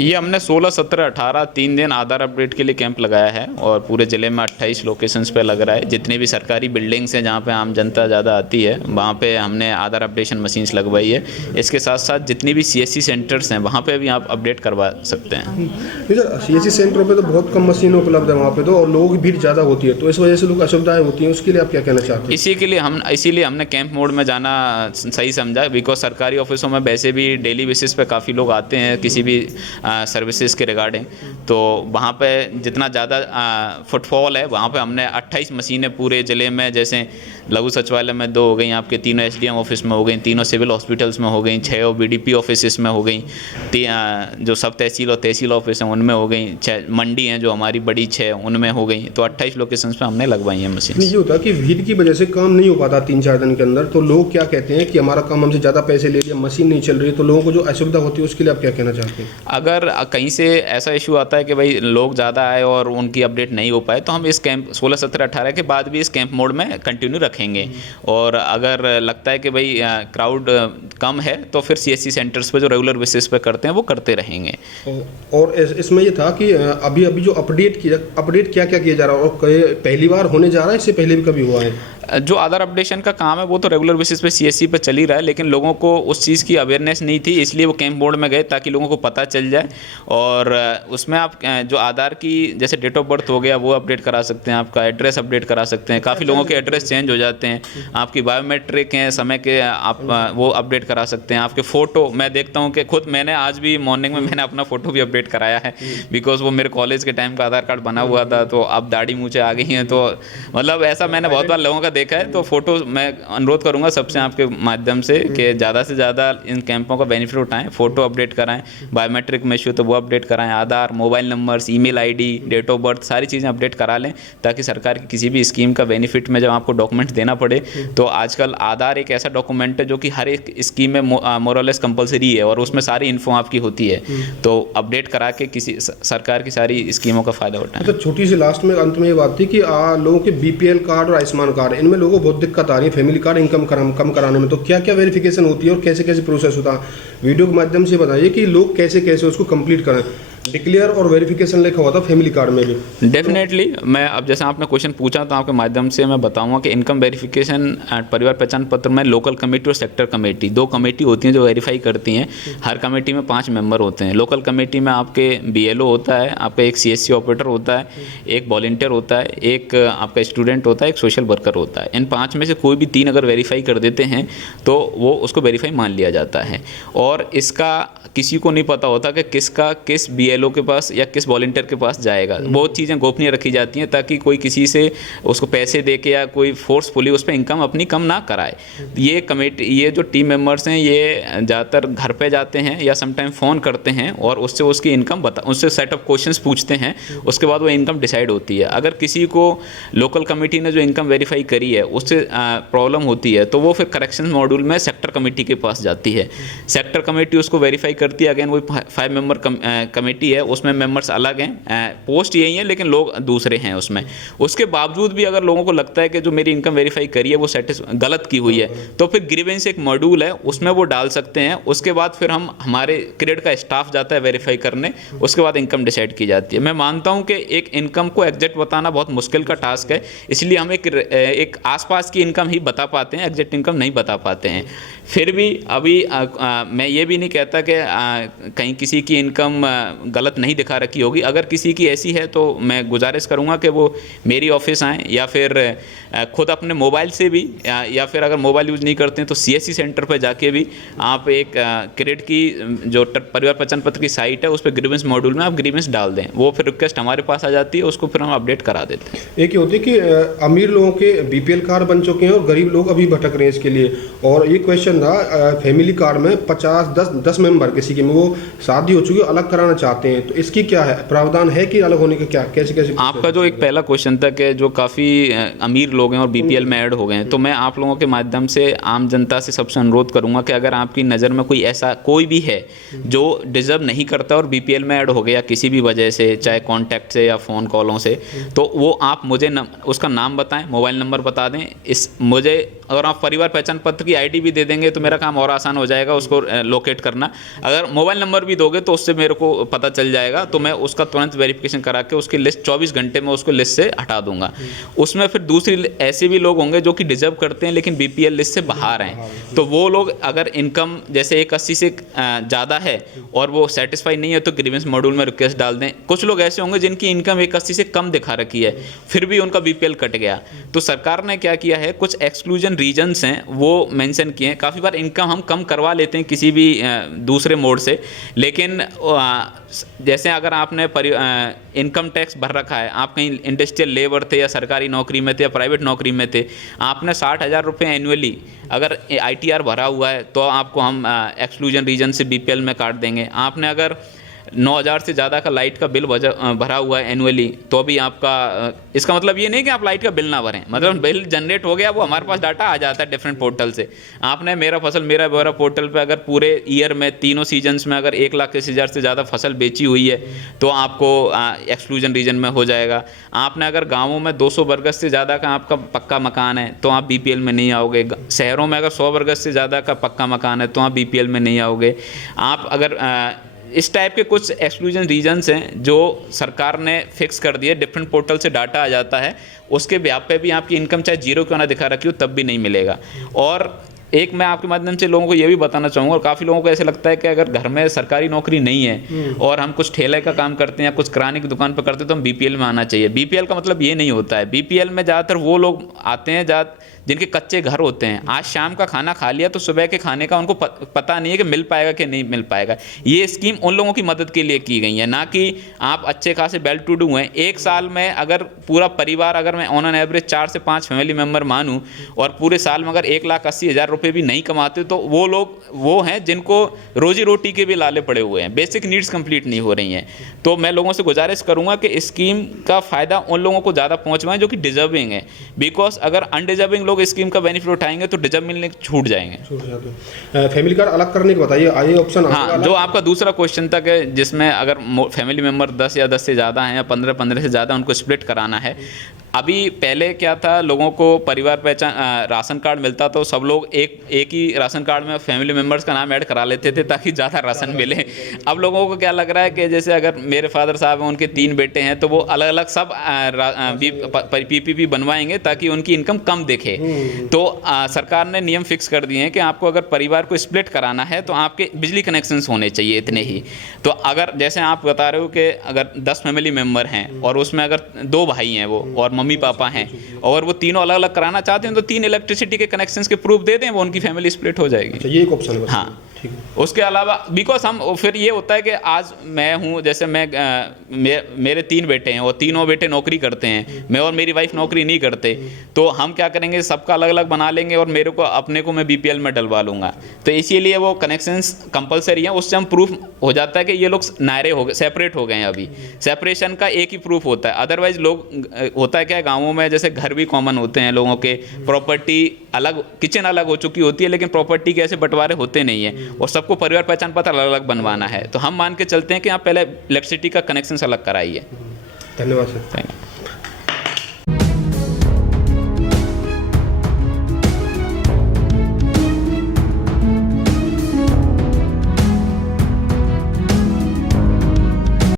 ये हमने 16, 17, 18 3 दिन आधार अपडेट के लिए कैंप लगाया है और पूरे ज़िले में 28 लोकेशंस पे लग रहा है। जितनी भी सरकारी बिल्डिंग्स हैं जहाँ पे आम जनता ज़्यादा आती है वहाँ पे हमने आधार अपडेशन मशीन्स लगवाई है। इसके साथ साथ जितनी भी सीएससी सेंटर्स हैं वहाँ पे भी आप अपडेट करवा सकते हैं। सीएससी सेंटरों पे तो बहुत कम मशीनें उपलब्ध है वहाँ पे तो, और लोगों की भीड़ ज़्यादा होती है, तो इस वजह से लोग असुविधाएं होती हैं। उसके लिए आप क्या कहना चाहते हैं? इसीलिए हमने कैंप मोड में जाना सही समझा, बिकॉज सरकारी ऑफिसों में वैसे भी डेली बेसिस पे काफ़ी लोग आते हैं किसी भी सर्विसेज के रिगार्डिंग, तो वहाँ पे जितना ज़्यादा फुटफॉल है वहाँ पे हमने 28 मशीनें पूरे ज़िले में, जैसे लघु सचिवालय में 2 हो गई, आपके 3 एसडीएम ऑफिस में हो गई, 3 सिविल हॉस्पिटल्स में हो गई, 6 बीडीपी ऑफिस में हो गई, जो सब तहसील और तहसील ऑफिस हैं उनमें हो गई, 6 मंडी हैं जो हमारी बड़ी 6 उनमें हो गई। तो 28 लोकेशंस पे हमने लगवाई हैं मशीन। ये होता है कि भीड़ की वजह से काम नहीं हो पाता 3-4 दिन के अंदर, तो लोग क्या कहते हैं कि हमारा काम हमसे ज़्यादा पैसे ले लिया, मशीन नहीं चल रही, तो लोगों को जो असुविधा होती है उसके लिए आप क्या कहना चाहते हैं? अगर कहीं से ऐसा इशू आता है कि भाई लोग ज़्यादा आए और उनकी अपडेट नहीं हो पाए, तो हम इस कैंप 16, 17, 18 के बाद भी इस कैंप मोड में कंटिन्यू रखेंगे। और अगर लगता है कि भाई क्राउड कम है तो फिर सीएससी सेंटर्स पे जो रेगुलर बेसिस पे करते हैं वो करते रहेंगे। और इसमें ये था कि अभी जो अपडेट क्या क्या किया जा रहा है, और पहली बार होने जा रहा है, इससे पहले भी कभी हुआ है? जो आधार अपडेशन का काम है वो तो रेगुलर बेसिस पे सीएससी पे चल ही रहा है, लेकिन लोगों को उस चीज़ की अवेयरनेस नहीं थी, इसलिए वो कैंप बोर्ड में गए ताकि लोगों को पता चल जाए। और उसमें आप जो आधार की जैसे डेट ऑफ बर्थ हो गया वो अपडेट करा सकते हैं, आपका एड्रेस अपडेट करा सकते हैं, काफ़ी लोगों के एड्रेस चेंज हो जाते हैं, आपकी बायोमेट्रिक हैं समय के आप वो अपडेट करा सकते हैं। आपके फ़ोटो मैं देखता हूँ कि खुद मैंने आज भी मॉर्निंग में मैंने अपना फ़ोटो भी अपडेट कराया है, बिकॉज वो मेरे कॉलेज के टाइम का आधार कार्ड बना हुआ था, तो अब दाढ़ी मूंछें आ गई हैं, तो मतलब ऐसा मैंने बहुत बार लोगों का देखा है। तो फ़ोटो मैं अनुरोध करूंगा सबसे आपके माध्यम से कि ज़्यादा से ज़्यादा इन कैंपों का बेनिफिट उठाएं, फ़ोटो अपडेट कराएं, बायोमेट्रिक में इशू तो वो अपडेट कराएं, Aadhaar, mobile numbers, email ID, date of birth, सारी चीज़ें अपडेट करा लें, ताकि सरकार की किसी भी स्कीम का बेनिफिट में जब आपको डॉक्यूमेंट्स देना पड़े, तो आजकल आधार एक ऐसा डॉक्यूमेंट है जो कि हर एक स्कीम में मोरलेस कंपलसरी है और उसमें सारी इन्फो आपकी होती है, तो अपडेट करा के किसी सरकार की सारी स्कीमों का फ़ायदा उठाएं। तो छोटी सी लास्ट में अंत में ये बात थी कि लोगों के बीपीएल कार्ड और आयुष्मान कार्ड, इनमें लोगों को बहुत दिक्कत आ रही है फैमिली कार्ड इनकम कम कराने में, तो क्या क्या वेरिफिकेशन होती है और कैसे कैसे प्रोसेस होता है? वीडियो के माध्यम से बताइए कि लोग कैसे कैसे उसको कंप्लीट करें। डिक्लेयर और वेरिफिकेशन लिखा हुआ था फैमिली कार्ड में भी। डेफिनेटली मैं अब जैसे आपने क्वेश्चन पूछा तो आपके माध्यम से मैं बताऊंगा कि इनकम वेरिफिकेशन परिवार पहचान पत्र में लोकल कमेटी और सेक्टर कमेटी 2 कमेटी होती हैं जो वेरीफाई करती हैं। हर कमेटी में 5 मेंबर होते हैं। लोकल कमेटी में आपके बीएलओ होता है, आपका एक सीएससी ऑपरेटर होता है, एक वॉलंटियर होता है, एक आपका स्टूडेंट होता है, एक सोशल वर्कर होता है। इन 5 में से कोई भी 3 अगर वेरीफाई कर देते हैं तो वो उसको वेरीफाई मान लिया जाता है। और इसका किसी को नहीं पता होता कि किसका किस बीएलओ के पास या किस वॉलंटियर के पास जाएगा। बहुत चीज़ें गोपनीय रखी जाती हैं ताकि कोई किसी से उसको पैसे दे के या कोई फोर्सफुली उस पर इनकम अपनी कम ना कराए। ये कमेटी, ये जो टीम मेंबर्स हैं, ये ज़्यादातर घर पे जाते हैं या समटाइम फ़ोन करते हैं और उससे उसकी इनकम उससे सेट ऑफ क्वेश्चंस पूछते हैं, उसके बाद वो इनकम डिसाइड होती है। अगर किसी को लोकल कमेटी ने जो इनकम वेरीफाई करी है उससे प्रॉब्लम होती है तो वो फिर करेक्शन मॉड्यूल में सेक्टर कमेटी के पास जाती है। सेक्टर कमेटी उसको वेरीफाई करती है। अगेन वो 5 मेंबर कमेटी है, उसमें मेंबर्स अलग हैं, पोस्ट यही है लेकिन लोग दूसरे हैं उसमें। उसके बावजूद भी अगर लोगों को लगता है कि जो मेरी इनकम वेरीफाई करी है वो गलत की हुई है, तो फिर ग्रीवेंस एक मॉड्यूल है उसमें वो डाल सकते हैं। उसके बाद फिर हमारे क्रेडिट का स्टाफ जाता है वेरीफाई करने, उसके बाद इनकम डिसाइड की जाती है। मैं मानता हूं कि एक इनकम को एग्जैक्ट बताना बहुत मुश्किल का टास्क है, इसलिए हम एक आसपास की इनकम ही बता पाते हैं, एग्जैक्ट इनकम नहीं बता पाते हैं। फिर भी अभी मैं ये भी नहीं कहता कि कहीं किसी की इनकम गलत नहीं दिखा रखी होगी। अगर किसी की ऐसी है तो मैं गुजारिश करूंगा कि वो मेरी ऑफिस आएँ या फिर खुद अपने मोबाइल से भी, या फिर अगर मोबाइल यूज़ नहीं करते हैं तो सीएससी सेंटर पर जाके भी आप एक क्रेडिट की जो परिवार पहचान पत्र की साइट है उस पर ग्रीवेंस मॉड्यूल में आप ग्रीवेंस डाल दें, वो फिर रिक्वेस्ट हमारे पास आ जाती है, उसको फिर हम अपडेट करा देते हैं। एक ये होती है कि अमीर लोगों के बीपीएल कार्ड बन चुके हैं और गरीब लोग अभी भटक रहे हैं इसके लिए। और ये क्वेश्चन था फैमिली कार्ड में 10 मेंबर किसी की में वो शादी हो चुकी है, अलग कराना चाहते हैं, तो इसकी क्या है प्रावधान है कि अलग होने का क्या कैसे कैसे? आपका जो एक पहला क्वेश्चन था कि जो काफ़ी अमीर लोग हैं और बीपीएल में ऐड हो गए हैं, तो मैं आप लोगों के माध्यम से आम जनता से सबसे अनुरोध करूंगा कि अगर आपकी नज़र में कोई भी है जो डिजर्व नहीं करता और बीपीएल में ऐड हो गया किसी भी वजह से, चाहे कॉन्टैक्ट से या फ़ोन कॉलों से, तो वो आप मुझे उसका नाम बताएं, मोबाइल नंबर बता दें, मुझे अगर आप परिवार पहचान पत्र की आईडी भी दे देंगे तो मेरा काम और आसान हो जाएगा उसको लोकेट करना। अगर मोबाइल नंबर भी दोगे तो उससे मेरे को पता चल जाएगा, तो मैं उसका तुरंत वेरिफिकेशन करा के उसकी लिस्ट 24 घंटे में उसको लिस्ट से हटा दूंगा। उसमें फिर दूसरी ऐसे भी लोग होंगे जो कि डिजर्व करते हैं लेकिन बीपीएल लिस्ट से बाहर हैं, तो वो लोग अगर इनकम जैसे 180 से ज़्यादा है और वो सेटिस्फाई नहीं है तो ग्रीवेंस मॉड्यूल में रिक्वेस्ट डाल दें। कुछ लोग ऐसे होंगे जिनकी इनकम 180 से कम दिखा रखी है फिर भी उनका बीपीएल कट गया, तो सरकार ने क्या किया है, कुछ एक्सक्लूजन रीजन्स हैं वो मेंशन किए हैं। काफ़ी बार इनकम हम कम करवा लेते हैं किसी भी दूसरे मोड से, लेकिन जैसे अगर आपने इनकम टैक्स भर रखा है, आप कहीं इंडस्ट्रियल लेबर थे या सरकारी नौकरी में थे या प्राइवेट नौकरी में थे, आपने 60,000 रुपये एनुअली अगर आईटीआर भरा हुआ है तो आपको हम एक्सक्लूजन रीजन से बीपीएल में काट देंगे। आपने अगर 9,000 से ज़्यादा का लाइट का बिल भरा हुआ है एनुअली तो भी आपका, इसका मतलब ये नहीं कि आप लाइट का बिल ना भरें, मतलब बिल जनरेट हो गया, वो हमारे पास डाटा आ जाता है डिफरेंट पोर्टल से। आपने मेरा फसल मेरा ब्यौरा पोर्टल पे अगर पूरे ईयर में तीनों सीजन्स में अगर 1,80,000 से ज़्यादा फसल बेची हुई है तो आपको एक्सक्लूजन रीजन में हो जाएगा। आपने अगर गाँवों में 200 बरगज से ज़्यादा का आपका पक्का मकान है तो आप बीपीएल में नहीं आओगे। शहरों में अगर 100 बरगज से ज़्यादा का पक्का मकान है तो आप बीपीएल में नहीं आओगे। आप अगर इस टाइप के कुछ एक्सक्लूजन रीजन्स हैं जो सरकार ने फिक्स कर दिए, डिफरेंट पोर्टल से डाटा आ जाता है, उसके ब्याह पे भी आपकी इनकम चाहे जीरो क्यों ना दिखा रखी हो तब भी नहीं मिलेगा। और एक मैं आपके माध्यम से लोगों को ये भी बताना चाहूँगा, और काफ़ी लोगों को ऐसे लगता है कि अगर घर में सरकारी नौकरी नहीं है और हम कुछ ठेले का काम करते हैं या कुछ किराने की दुकान पर करते हैं तो हम बीपीएल में आना चाहिए। बीपीएल का मतलब ये नहीं होता है। बीपीएल में ज़्यादातर वो लोग आते हैं जिनके कच्चे घर होते हैं, आज शाम का खाना खा लिया तो सुबह के खाने का उनको पता नहीं है कि मिल पाएगा कि नहीं मिल पाएगा। ये स्कीम उन लोगों की मदद के लिए की गई है, ना कि आप अच्छे खासे वेल टू डू हैं। एक साल में अगर पूरा परिवार, अगर मैं ऑन एन एवरेज 4 से 5 फैमिली मेम्बर मानूं और पूरे साल में अगर 1,80,000 रुपये भी नहीं कमाते तो वो लोग वो हैं जिनको रोजी रोटी के भी लाले पड़े हुए हैं, बेसिक नीड्स कंप्लीट नहीं हो रही हैं। तो मैं लोगों से गुजारिश करूँगा कि स्कीम का फ़ायदा उन लोगों को ज़्यादा पहुँचवाएं जो कि डिजर्विंग है, बिकॉज अगर अनडिजर्विंग लोग स्कीम का बेनिफिट उठाएंगे तो डिजर्व मिलने छूट जाएंगे। फैमिली कार्ड अलग करने को बताइए, आइए ऑप्शन। हाँ, जो आपका दूसरा क्वेश्चन था कि जिसमें अगर फैमिली मेम्बर 10 या 10 से ज़्यादा हैं या 15 से ज़्यादा, उनको स्प्लिट कराना है। अभी पहले क्या था, लोगों को परिवार पहचान राशन कार्ड मिलता तो सब लोग एक ही राशन कार्ड में फैमिली मेम्बर्स का नाम ऐड करा लेते थे ताकि ज़्यादा राशन मिले। अब लोगों को क्या लग रहा है कि जैसे अगर मेरे फादर साहब हैं, उनके 3 बेटे हैं, तो वो अलग अलग सब पीपीपी बनवाएंगे ताकि उनकी इनकम कम दिखे। तो सरकार ने नियम फिक्स कर दिए हैं कि आपको अगर परिवार को स्प्लिट कराना है तो आपके बिजली कनेक्शंस होने चाहिए इतने ही। तो अगर जैसे आप बता रहे हो कि अगर 10 फैमिली मेम्बर हैं और उसमें अगर 2 भाई हैं वो और मम्मी पापा हैं और वो तीनों अलग अलग कराना चाहते हैं तो 3 इलेक्ट्रिसिटी के कनेक्शंस के प्रूफ दे दें, वो उनकी फैमिली स्प्लिट हो जाएगी। ये एक ऑप्शन है। हाँ, उसके अलावा बिकॉज हम फिर ये होता है कि आज मैं हूँ, जैसे मेरे 3 बेटे हैं और तीनों बेटे नौकरी करते हैं, मैं और मेरी वाइफ नौकरी नहीं करते, तो हम क्या करेंगे, सबका अलग अलग बना लेंगे और मेरे को अपने को मैं बीपीएल में डलवा लूँगा। तो इसीलिए वो कनेक्शंस कंपलसरी हैं, उससे हम प्रूफ हो जाता है कि ये लोग नायरे हो गए, सेपरेट हो गए हैं। अभी सेपरेशन का एक ही प्रूफ होता है, अदरवाइज लोग होता है क्या, गाँवों में जैसे घर भी कॉमन होते हैं लोगों के, प्रॉपर्टी अलग, किचन अलग हो चुकी होती है, लेकिन प्रॉपर्टी के ऐसे बंटवारे होते नहीं है और सबको परिवार पहचान पत्र अलग अलग बनवाना है। तो हम मान के चलते हैं कि आप पहले इलेक्ट्रिसिटी का कनेक्शन अलग कराइए। धन्यवाद सर। Thank you.